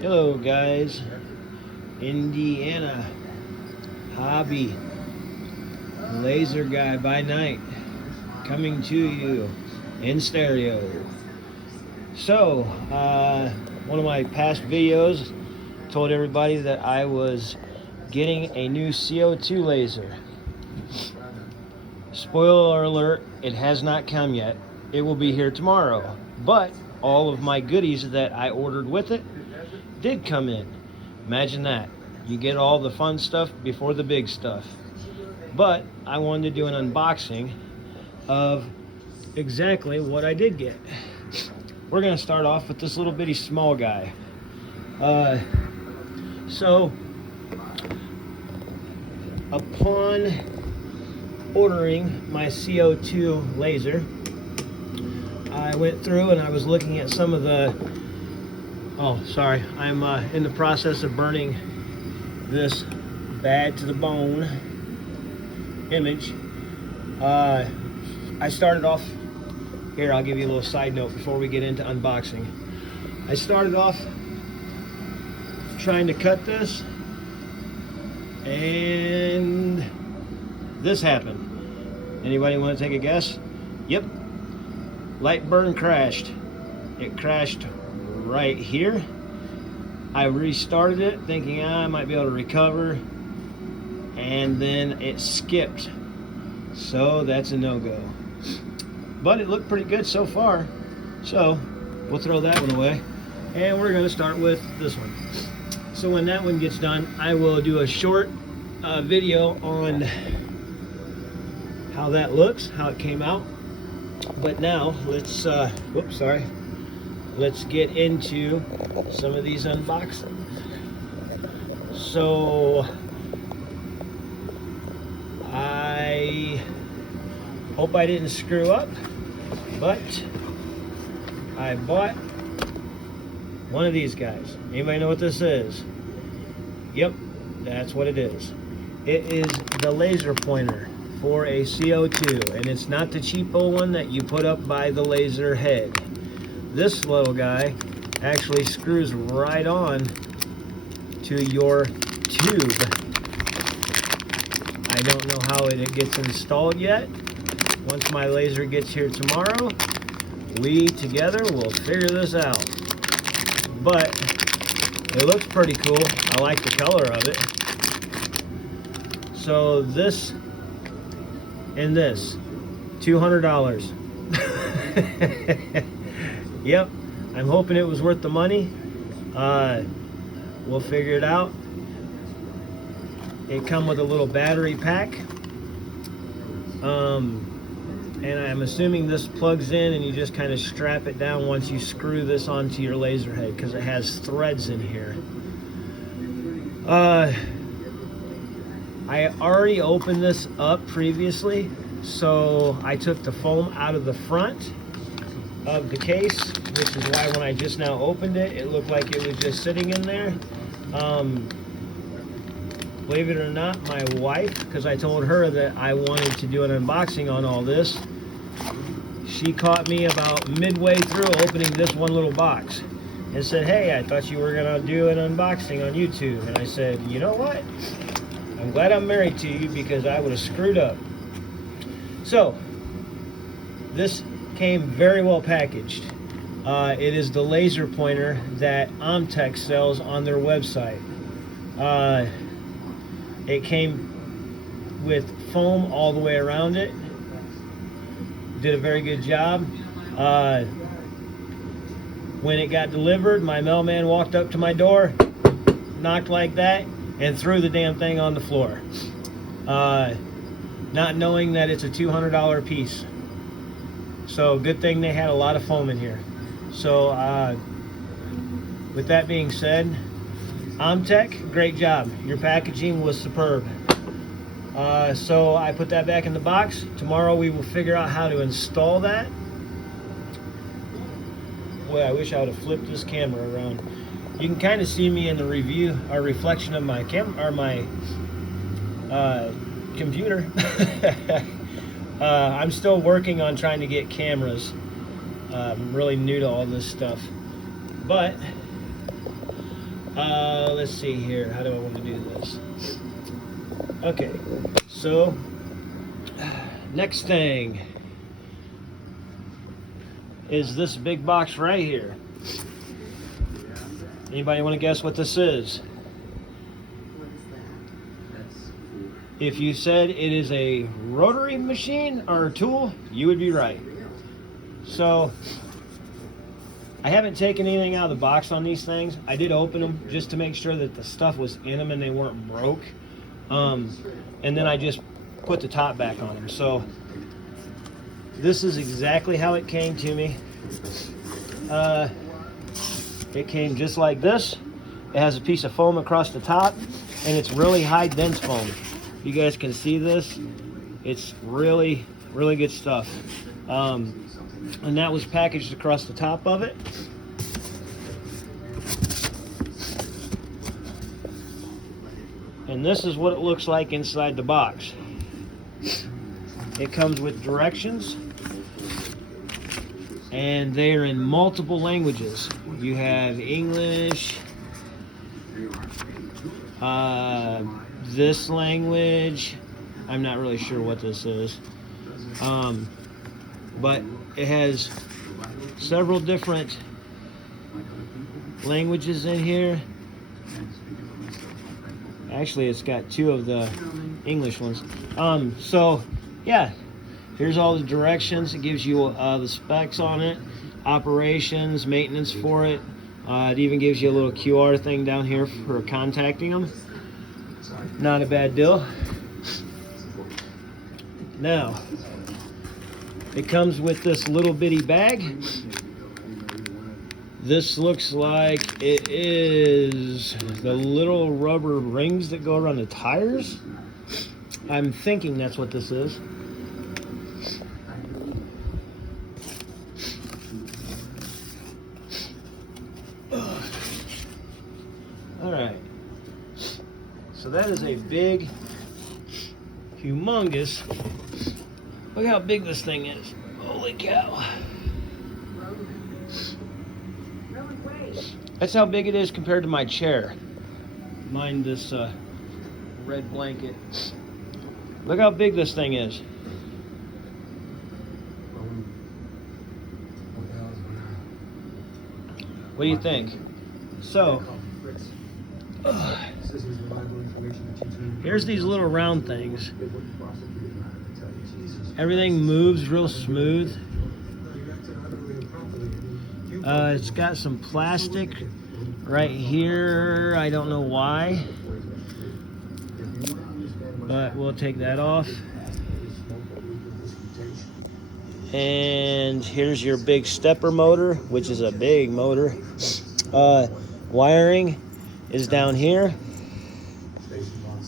Hello guys, Indiana hobby laser guy by night coming to you in stereo. So one of my past videos told everybody that I was getting a new CO2 laser. Spoiler alert, it has not come yet. It will be here tomorrow, but all of my goodies that I ordered with it did come in. Imagine that. You get all the fun stuff before the big stuff. But I wanted to do an unboxing of exactly what I did get. We're going to start off with this little bitty small guy. So upon ordering my CO2 laser, I went through and I was looking at some of the I'm in the process of burning this bad to the bone image. I started off here. I'll give you a little side note before we get into unboxing. I started off trying to cut this, and this happened. Anybody want to take a guess? Yep. Light burn crashed. It crashed right here. I restarted it thinking I might be able to recover, and then it skipped. So that's a no-go. But it looked pretty good so far. So we'll throw that one away. And we're going to start with this one. So when that one gets done, I will do a short video on how that looks, how it came out. But now let's let's get into some of these unboxings. So I hope I didn't screw up, but I bought one of these guys. Anybody know what this is? Yep, that's what it is. It is the laser pointer for a CO2, and it's not the cheapo one that you put up by the laser head. This little guy actually screws right on to your tube. I don't know how it gets installed yet. Once my laser gets here tomorrow, we together will figure this out. But it looks pretty cool. I like the color of it. So this and this, $200. Yep, I'm hoping it was worth the money. We'll figure it out. It comes with a little battery pack. And I'm assuming this plugs in and you just kind of strap it down once you screw this onto your laser head, because it has threads in here. I already opened this up previously, so I took the foam out of the front of the case, which is why when I just now opened it, it looked like it was just sitting in there. Believe it or not, my wife, because I told her that I wanted to do an unboxing on all this, she caught me about midway through opening this one little box and said, "Hey, I thought you were gonna do an unboxing on YouTube." And I said, "You know what? I'm glad I'm married to you, because I would have screwed up." So this came very well packaged. It is the laser pointer that Omtech sells on their website. It came with foam all the way around it. Did a very good job. When it got delivered, my mailman walked up to my door, knocked like that, and threw the damn thing on the floor, not knowing that it's a $200 piece. So good thing they had a lot of foam in here. So with that being said, Omtech, great job. Your packaging was superb. So I put that back in the box. Tomorrow we will figure out how to install that. Boy, I wish I would have flipped this camera around. You can kind of see me in the review or reflection of my computer. I'm still working on trying to get cameras. I'm really new to all this stuff. But Let's see here. How do I want to do this? Okay, so next thing is this big box right here. Anybody want to guess what this is? If you said it is a rotary machine or tool, you would be right. So I haven't taken anything out of the box on these things. I did open them just to make sure that the stuff was in them and they weren't broke. And then I just put the top back on them. So this is exactly how it came to me. It came just like this. It has a piece of foam across the top, and it's really high dense foam. You guys can see this. It's really, really good stuff. And that was packaged across the top of it. And this is what it looks like inside the box. It comes with directions, and they are in multiple languages. You have English, this language, I'm not really sure what this is, but it has several different languages in here. Actually, it's got 2 of the English ones. So yeah, here's all the directions. It gives you the specs on it, operations, maintenance for it. It even gives you a little QR thing down here for contacting them. Not a bad deal. Now, it comes with this little bitty bag. This looks like it is the little rubber rings that go around the tires. I'm thinking that's what this is. All right. So that is a big, humongous, look how big this thing is. Holy cow. That's how big it is compared to my chair. Mind this red blanket. Look how big this thing is. What do you think? So, here's these little round things. Everything moves real smooth. It's got some plastic right here. I don't know why, but we'll take that off. And here's your big stepper motor, which is a big motor. Wiring is down here.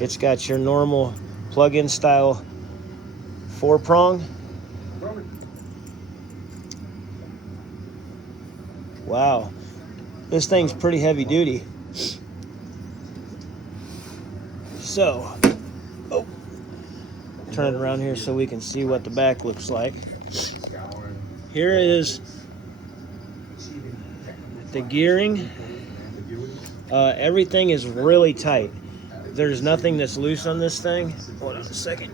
It's got your normal plug-in style 4-prong. Wow, this thing's pretty heavy duty. So, turn it around here so we can see what the back looks like. Here is the gearing. Everything is really tight. There's nothing that's loose on this thing. Hold on a second.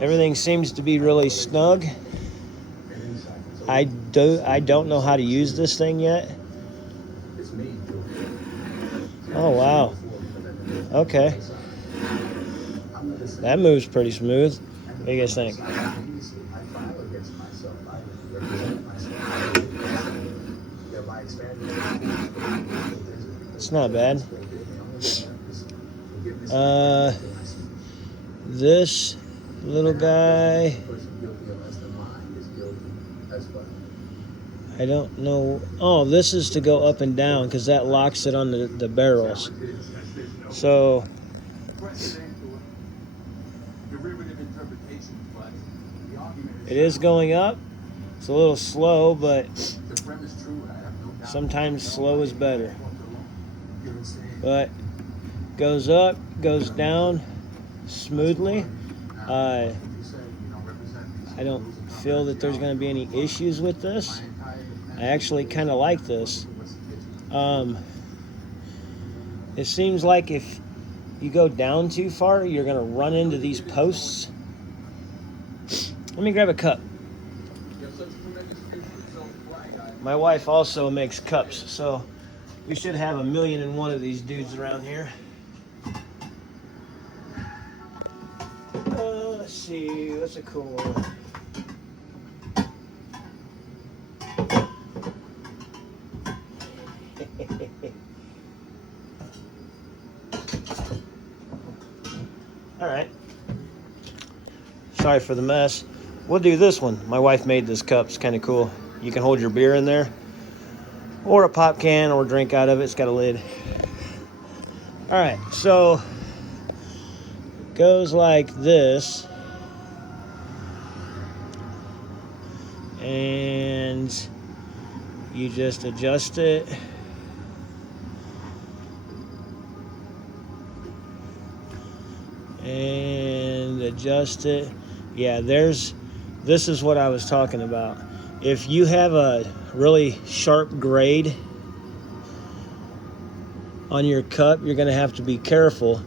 Everything seems to be really snug. I don't know how to use this thing yet. Oh wow. Okay. That moves pretty smooth. What do you guys think? It's not bad. This little guy, I don't know. Oh, this is to go up and down because that locks it on the barrels. So it is going up. It's a little slow, but sometimes slow is better. But goes up, goes down smoothly. I don't feel that there's going to be any issues with this. I actually kind of like this. It seems like if you go down too far, you're going to run into these posts. Let me grab a cup. My wife also makes cups, so we should have 1,000,001 of these dudes around here. Let's see, what's a cool one? All right. Sorry for the mess. We'll do this one. My wife made this cup. It's kind of cool. You can hold your beer in there, or a pop can, or drink out of it. It's got a lid. All right, so it goes like this, and you just adjust it. And adjust it. Yeah, this is what I was talking about. If you have a really sharp grade on your cup, you're going to have to be careful,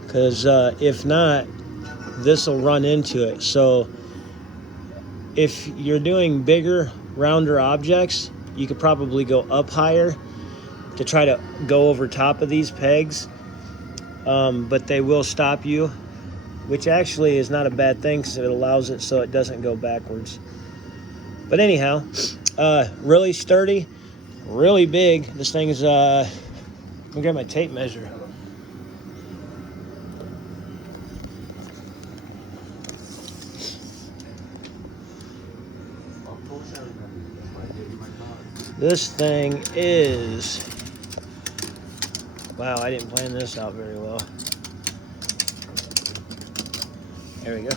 because if not, this will run into it. So if you're doing bigger, rounder objects, you could probably go up higher to try to go over top of these pegs, but they will stop you, which actually is not a bad thing because it allows it so it doesn't go backwards. But anyhow, really sturdy, really big. This thing is, let me grab my tape measure. This thing is, wow, I didn't plan this out very well. There we go.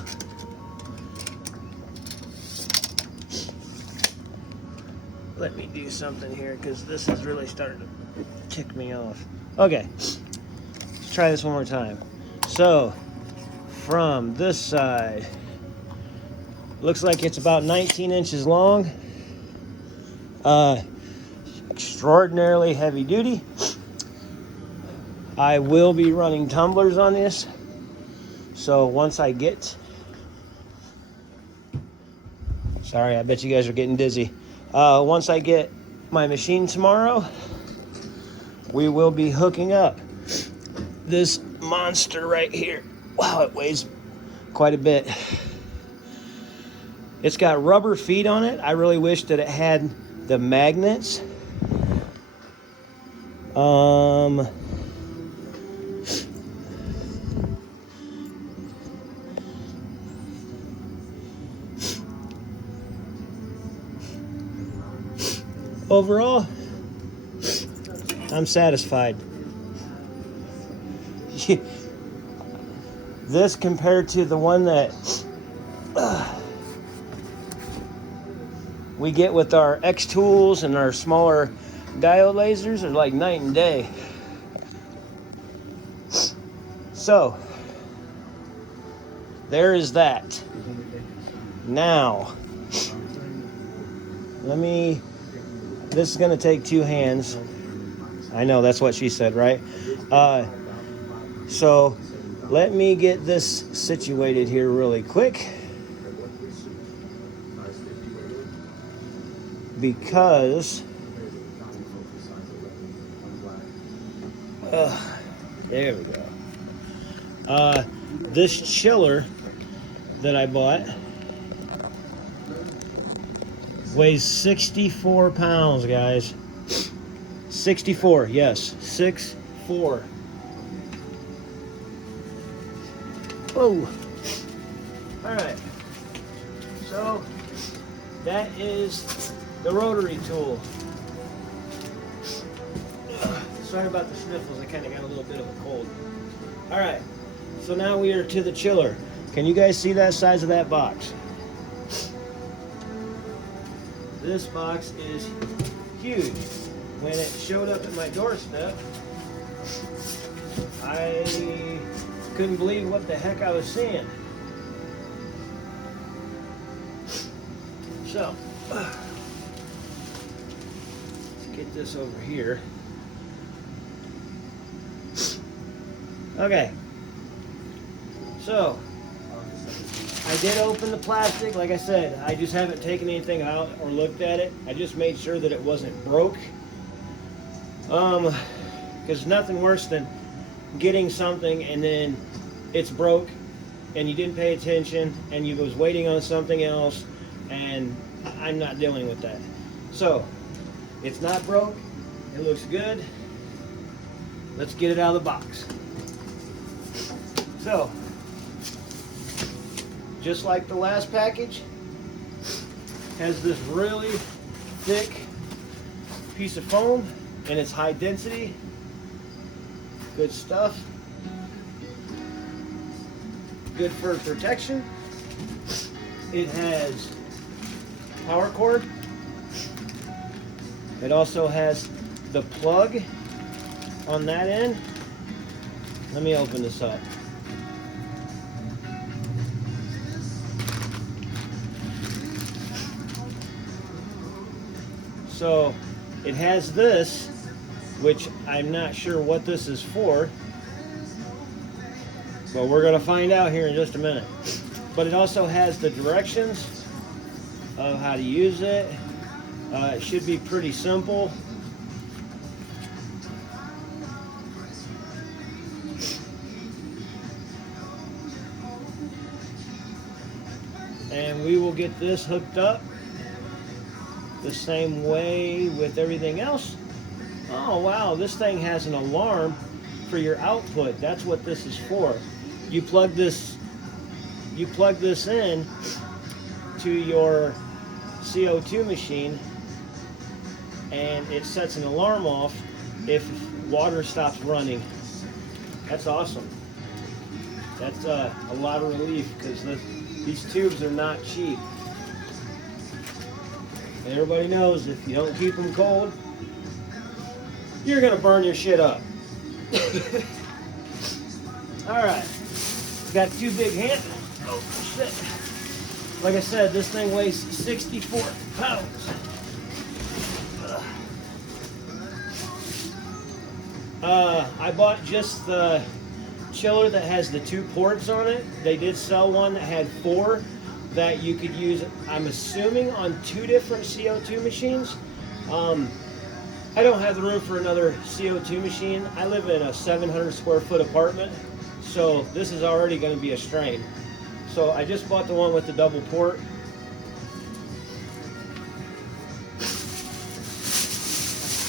Let me do something here because this is really starting to tick me off. Okay, let's try this one more time. So, from this side, looks like it's about 19 inches long. Extraordinarily heavy duty. I will be running tumblers on this, so once I get, sorry, I bet you guys are getting dizzy. Once I get my machine tomorrow, we will be hooking up this monster right here. Wow, it weighs quite a bit. It's got rubber feet on it. I really wish that it had the magnets. Overall, I'm satisfied. This compared to the one that we get with our X tools and our smaller diode lasers are like night and day. So there is that. Now this is going to take two hands. I know, that's what she said, right? So let me get this situated here really quick, because there we go. This chiller that I bought weighs 64 pounds, guys. 64, yes, 6'4". Whoa. All right. So that is the rotary tool. Sorry about the sniffles. I kind of got a little bit of a cold. All right. So now we are to the chiller. Can you guys see that size of that box? This box is huge. When it showed up at my doorstep, I couldn't believe what the heck I was seeing. So, let's get this over here. Okay. So, I did open the plastic. Like I said, I just haven't taken anything out or looked at it. I just made sure that it wasn't broke. Because nothing worse than getting something and then it's broke and you didn't pay attention and you was waiting on something else, and I'm not dealing with that. So, it's not broke. It looks good. Let's get it out of the box. So, just like the last package, has this really thick piece of foam, and it's high density. Good stuff. Good for protection. It has power cord. It also has the plug on that end. Let me open this up. So it has this, which I'm not sure what this is for, but we're going to find out here in just a minute. But it also has the directions of how to use it. It should be pretty simple. And we will get this hooked up the same way with everything else. Oh wow, this thing has an alarm for your output. That's what this is for. You plug this in to your CO2 machine, and it sets an alarm off if water stops running. That's awesome. That's a lot of relief, because these tubes are not cheap. And everybody knows if you don't keep them cold, you're gonna burn your shit up. Alright, got two big hands. Oh shit. Like I said, this thing weighs 64 pounds. I bought just the chiller that has the 2 ports on it. They did sell one that had 4 that you could use, I'm assuming, on 2 different CO2 machines. I don't have the room for another CO2 machine. I live in a 700 square foot apartment, so this is already going to be a strain. So I just bought the one with the double port.